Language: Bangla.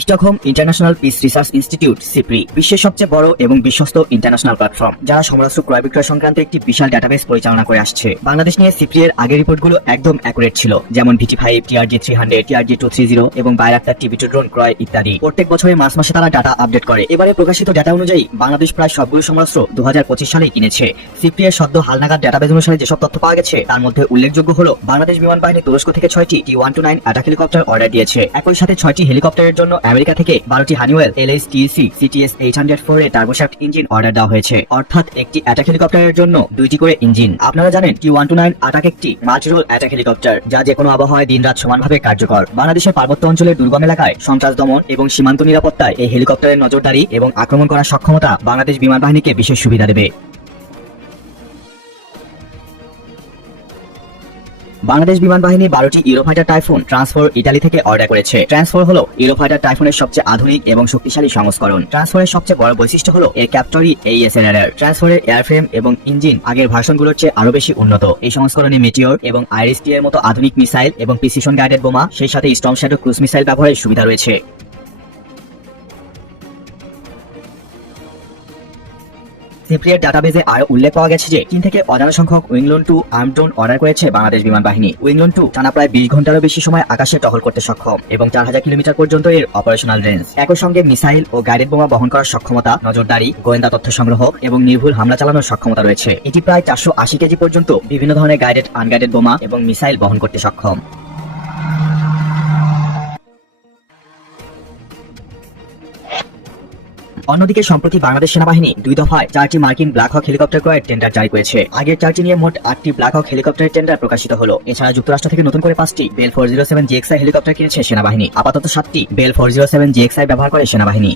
Stockholm international piece research institute SIPRI বিশ্বের সবচেয়ে বড় এবং বিশ্বস্ত ইন্টারন্যাশনাল প্ল্যাটফর্ম, যারা সমরাস্ত্র ক্রয় বিক্রয় সংক্রান্ত একটি বিশাল ডাটাবেস পরিচালনা করে আসছে। বাংলাদেশ নিয়ে সিপ্রি এর আগের রিপোর্টগুলো একদম অ্যাকুরেট ছিল, যেমন VT5, TRG-300, TRG-230 এবং বায়রাক্তার TB2 ড্রোন ক্রয় ইত্যাদি। প্রত্যেক বছরের মার্চ মাসে তারা ডাটা আপডেট করে। এবারে প্রকাশিত ডাটা অনুযায়ী বাংলাদেশ প্রায় সবগুলো সমরাস্ত্র 2025 সালে কিনেছে। সিপ্রি এর সদ্য হালনাগাদ ডাটাবেস অনুসারে যেসব তথ্য পাওয়া গেছে তার মধ্যে উল্লেখযোগ্য হলো বাংলাদেশ বিমান বাহিনী তুরস্ক থেকে 6টি T-129 অ্যাটাক হেলিকপ্টার অর্ডার দিয়েছে। একই সাথে 6টি হেলিকপ্টারের জন্য আমেরিকা থেকে 12টি হানিওয়েল LH-TEC CTS 804 এর টার্বোশ্যাফট ইঞ্জিন অর্ডার দেওয়া হয়েছে, অর্থাৎ একটি অ্যাটাক হেলিকপ্টারের জন্য 2টি করে ইঞ্জিন। আপনারা জানেন T-129 অ্যাটাক একটি মাল্টিরোল অ্যাটাক হেলিকপ্টার, যা যেকোনো আবহাওয়ায় দিনরাত সমানভাবে কার্যকর। বাংলাদেশের পার্বত্য অঞ্চলের দুর্গম এলাকায় সন্ত্রাস দমন এবং সীমান্ত নিরাপত্তায় এই হেলিকপ্টারের নজরদারি এবং আক্রমণ করার সক্ষমতা বাংলাদেশ বিমান বাহিনীকে বিশেষ সুবিধা দেবে। বাংলাদেশ বিমান বাহিনী 12টি ইউরোফাইটার টাইফুন ট্রান্সফোর ইতালি থেকে অর্ডার করেছে। ট্রান্সফোর হলো ইউরোফাইটার টাইফুনের সবচেয়ে আধুনিক এবং শক্তিশালী সংস্করণ। ট্রান্সফোরের সবচেয়ে বড় বৈশিষ্ট্য হলো এর ক্যাপটরি AES এর রাডার। ট্রান্সফোরের এয়ারফ্রেম এবং ইঞ্জিন আগের ভার্সনগুলোর চেয়ে আরো বেশি উন্নত। এই সংস্করণে মেটিওর এবং আইরিস-T এর মতো আধুনিক মিসাইল এবং প্রিসিশন গাইডেড বোমা, সেই সাথে স্টর্ম শ্যাডো ক্রুজ মিসাইল ব্যবহারের সুবিধা রয়েছে। সিপ্রি এর ডাটাবেজে আরো উল্লেখ পাওয়া গেছে যে চীন থেকে অজানা সংখ্যক উইংলন 2 আর্ম ড্রোন অর্ডার করেছে বাংলাদেশ বিমান বাহিনী। উইংলন 2 টানা প্রায় 20 ঘন্টারও বেশি সময় আকাশে টহল করতে সক্ষম এবং 4000 কিলোমিটার পর্যন্ত এর অপারেশনাল রেঞ্জ। একই সঙ্গে মিসাইল ও গাইডেড বোমা বহন করার সক্ষমতা, নজরদারি, গোয়েন্দা তথ্য সংগ্রহ এবং নির্ভুল হামলা চালানোর সক্ষমতা রয়েছে। এটি প্রায় 480 কেজি পর্যন্ত বিভিন্ন ধরনের গাইডেড, আনগাইডেড বোমা এবং মিসাইল বহন করতে সক্ষম। অন্যদিকে সম্প্রতি বাংলাদেশ সেনাবাহিনী 2 দফায় 4টি মার্কিন ব্ল্যাক হক হেলিকপ্টার ক্রয়ের টেন্ডার জারি করেছে। আগের 4টি নিয়ে মোট 8টি ব্ল্যাক হক হেলিকপ্টারের টেন্ডার প্রকাশিত হলো। এছাড়া যুক্তরাষ্ট্র থেকে নতুন করে 5টি বেল 407 GXI হেলিকপ্টার কিনেছে সেনাবাহিনী। আপাতত 7টি বেল 407 GXI ব্যবহার করে সেনাবাহিনী।